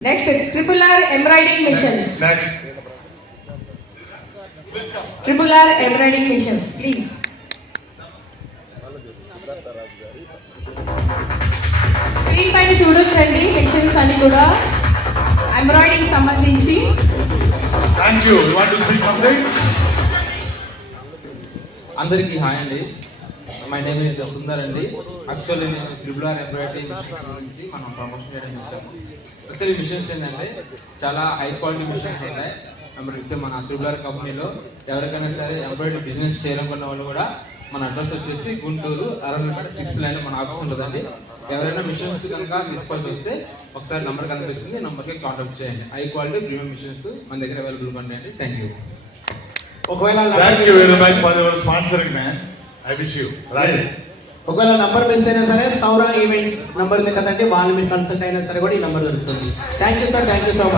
Next, Triple R Embroidering Missions. Next. Triple R Embroidering Missions, please. Screen పైన చూడొచ్చండి machines అన్ని కూడా embroidering సంబంధించి. Thank you. You want to speak something? అందరికీ hi అండి. My name is Sundar అండి. Actually నేను త్రిబుల్ ఆర్ ఎంబ్రాయిడరీ మిషన్స్ గురించి మనం ప్రమోషన్ చేయడానికి వచ్చాము. యాక్చువల్లీ మిషన్స్ ఏంటంటే చాలా హై క్వాలిటీ మిషన్స్ ఉంటాయి. మన త్రిబుల్ ఆర్ కంపెనీలో ఎవరికైనా సరే ఎంబ్రాయిడరీ బిజినెస్ చేయాలనుకున్న వాళ్ళు కూడా మన అడ్రస్ వచ్చేసి గుంటూరు 6th లైన్ మన ఆఫీస్ ఉంటుందండి. ఎవరైనా మిషన్స్ కనుక తీసుకోవాల్సి వస్తే ఒకసారి నెంబర్ కనిపిస్తుంది, నెంబర్కి కాంటాక్ట్ చేయండి. హై క్వాలిటీ ప్రీమియం మిషన్స్ మన దగ్గర అవైలబుల్గా ఉన్నాయండి. Thank you. Thank you very much for your sponsoring, man. I wish you. Right. ఒకవేళ నంబర్ మిస్ అయినా సరే సౌర ఈవెంట్స్ నంబర్ ఉంది కదండి, వాళ్ళు మీరు కన్సల్ట్ అయినా సరే కూడా ఈ నంబర్ దొరుకుతుంది. Thank you sir, thank you so much.